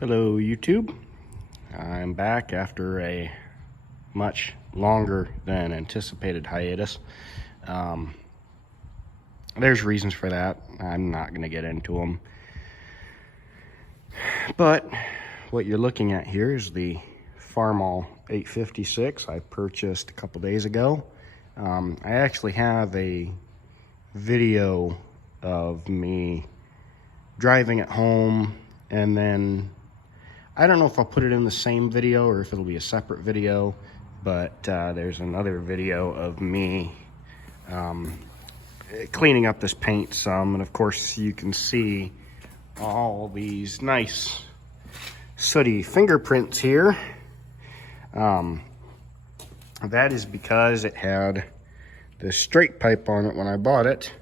Hello YouTube. I'm back after a much longer than anticipated hiatus. There's reasons for that. I'm not going to get into them. But what you're looking at here is the Farmall 856 I purchased a couple days ago. I actually have a video of me driving it home, and then I don't know if I'll put it in the same video or if it'll be a separate video, but there's another video of me cleaning up this paint some, and of course you can see all these nice sooty fingerprints here. That is because it had this straight pipe on it when I bought it,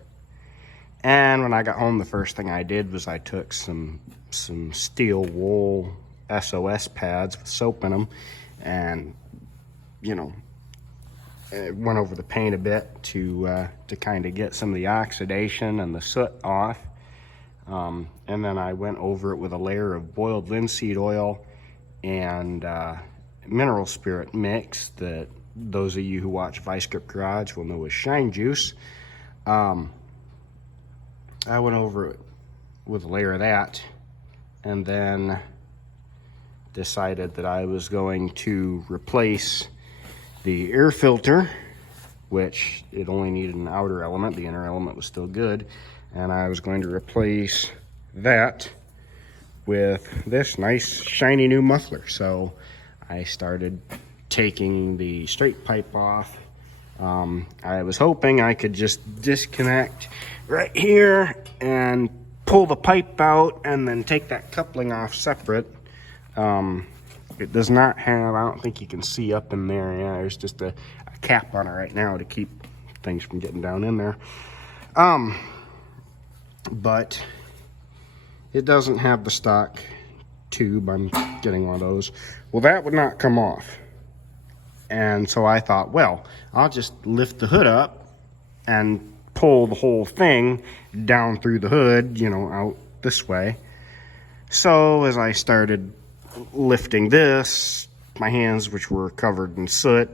and when I got home the first thing I did was I took some steel wool SOS pads with soap in them and went over the paint a bit to kind of get some of the oxidation and the soot off, and then I went over it with a layer of boiled linseed oil and mineral spirit mix that those of you who watch Vice Grip Garage will know as shine juice. I went over it with a layer of that, and then decided that I was going to replace the air filter, which it only needed an outer element. The inner element was still good, and I was going to replace that with this nice shiny new muffler. So I started taking the straight pipe off. I was hoping I could just disconnect right here and pull the pipe out and then take that coupling off separate. It does not have, I don't think you can see up in there. Yeah, there's just a cap on it right now to keep things from getting down in there. But it doesn't have the stock tube. I'm getting one of those. Well, that would not come off. And so I thought, well, I'll just lift the hood up and pull the whole thing down through the hood, out this way. So as I started lifting this, my hands, which were covered in soot,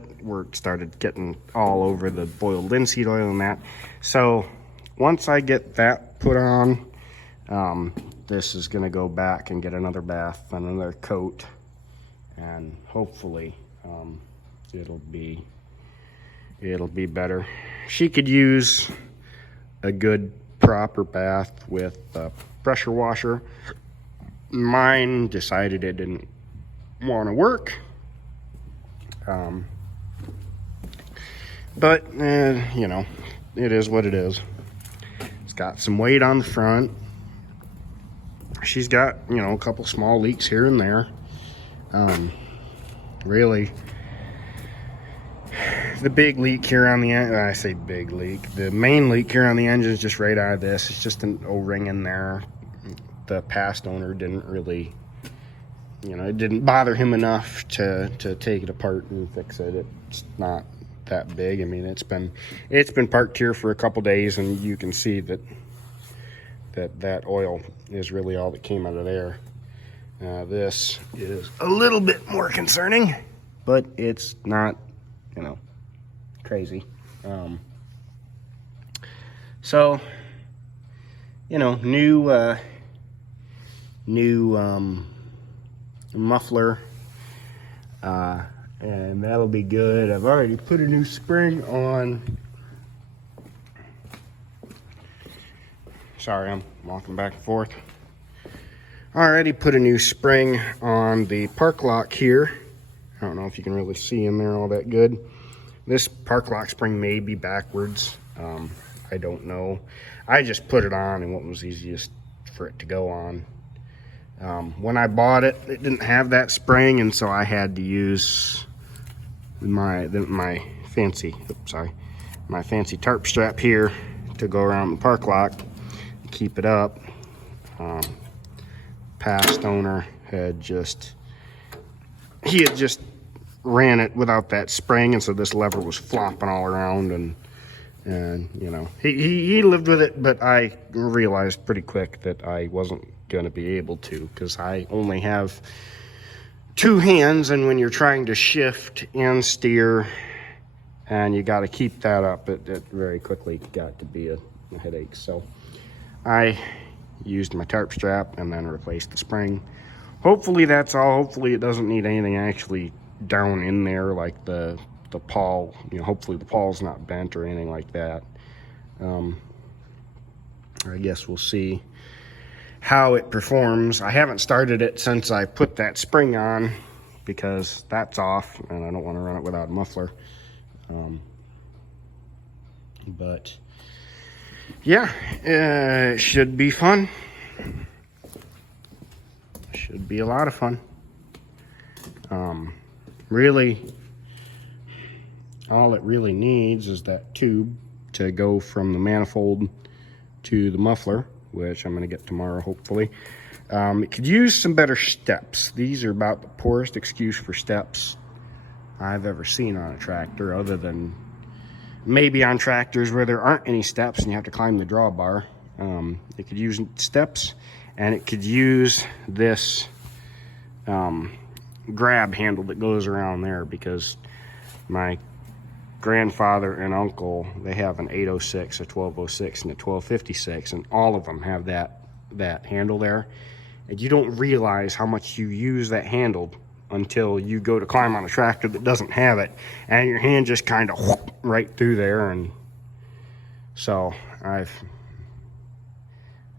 started getting all over the boiled linseed oil and that. So once I get that put on, this is going to go back and get another bath and another coat, and hopefully it'll be better. She could use a good proper bath with a pressure washer. Mine decided it didn't want to work, but it is what it is. It's got some weight on the front. She's got a couple small leaks here and there. Really, the big leak here on the end, I say big leak, the main leak here on the engine is just right out of this. It's just an O-ring in there. The past owner didn't really, it didn't bother him enough to take it apart and fix it. It's not that big. I mean, it's been parked here for a couple days, and you can see that oil is really all that came out of there. This is a little bit more concerning, but it's not, crazy. So, new muffler, and that'll be good. I've already put a new spring on. Sorry, I'm walking back and forth. Already put a new spring on the park lock here. I don't know if you can really see in there all that good. This park lock spring may be backwards. I don't know. I just put it on and what was easiest for it to go on. When I bought it, it didn't have that spring, and so I had to use my fancy tarp strap here to go around the park lock and keep it up. Past owner had just ran it without that spring, and so this lever was flopping all around, and And, you know, he lived with it, but I realized pretty quick that I wasn't going to be able to, because I only have 2 hands, and when you're trying to shift and steer and you got to keep that up, it very quickly got to be a headache. So I used my tarp strap and then replaced the spring. Hopefully that's all. Hopefully it doesn't need anything actually down in there, like the pawl. You know, hopefully the pawl's not bent or anything like that. I guess we'll see how it performs. I haven't started it since I put that spring on, because that's off and I don't want to run it without a muffler. But yeah, it should be fun. Should be a lot of fun. Really, all it really needs is that tube to go from the manifold to the muffler, which I'm going to get tomorrow, hopefully. It could use some better steps. These are about the poorest excuse for steps I've ever seen on a tractor, other than maybe on tractors where there aren't any steps and you have to climb the drawbar. It could use steps, and it could use this grab handle that goes around there, because my grandfather and uncle, they have an 806, a 1206, and a 1256, and all of them have that handle there. And you don't realize how much you use that handle until you go to climb on a tractor that doesn't have it, and your hand just kind of right through there. And so I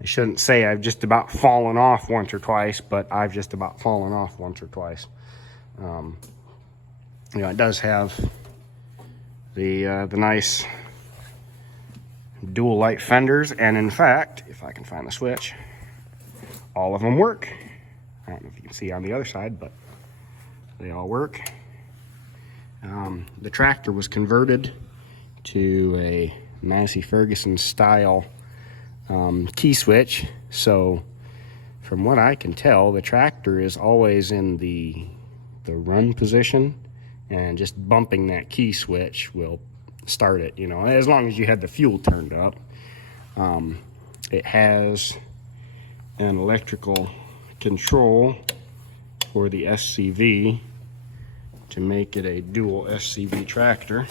shouldn't say I've just about fallen off once or twice, but I've just about fallen off once or twice. You know, it does have the nice dual light fenders, and in fact, if I can find the switch, all of them work. I don't know if you can see on the other side, but they all work. The tractor was converted to a Massey Ferguson style key switch, so from what I can tell, the tractor is always in the run position, and just bumping that key switch will start it, you know, as long as you had the fuel turned up. It has an electrical control for the SCV to make it a dual SCV tractor.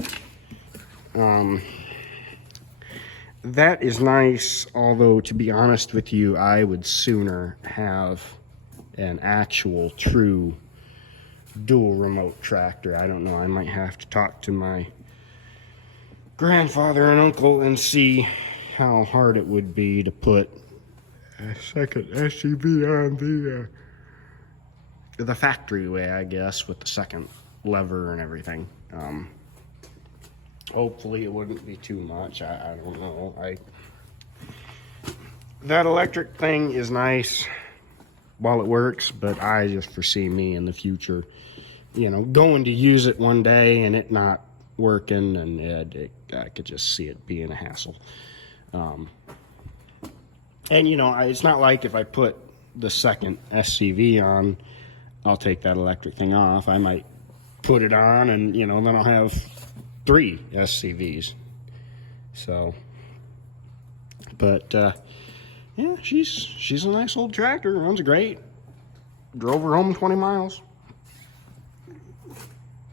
That is nice, although to be honest with you, I would sooner have an actual true dual remote tractor. I don't know, I might have to talk to my grandfather and uncle and see how hard it would be to put a second SCV on the factory way, I guess, with the second lever and everything. Hopefully it wouldn't be too much. I don't know. That electric thing is nice while it works, but I just foresee me in the future, you know, going to use it one day and it not working, and I could just see it being a hassle. And you know, it's not like if I put the second SCV on, I'll take that electric thing off. I might put it on, and you know, then I'll have 3 SCVs. So, but yeah, she's a nice old tractor. Runs great. Drove her home 20 miles.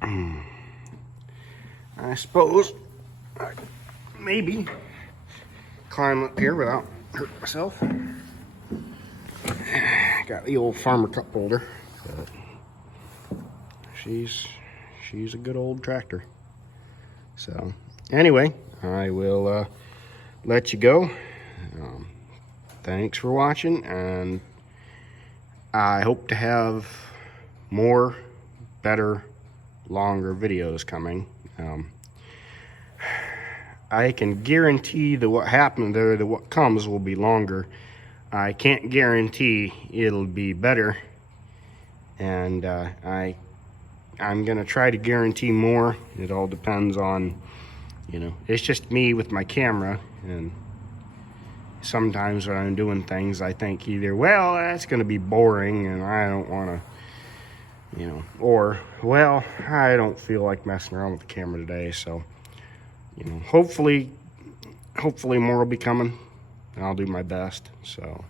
I suppose I could maybe climb up here without hurting myself. Got the old farmer cup holder, but she's a good old tractor. So anyway, I will let you go. Thanks for watching, and I hope to have more, better, longer videos coming. I can guarantee that what happened there, that what comes will be longer. I can't guarantee it'll be better, and I'm gonna try to guarantee more. It all depends on, you know, it's just me with my camera, and sometimes when I'm doing things, I think either, well, that's gonna be boring and I don't wanna, you know, or, well, I don't feel like messing around with the camera today. So, you know, hopefully hopefully more will be coming. I'll do my best. So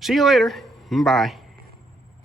see you later. Bye.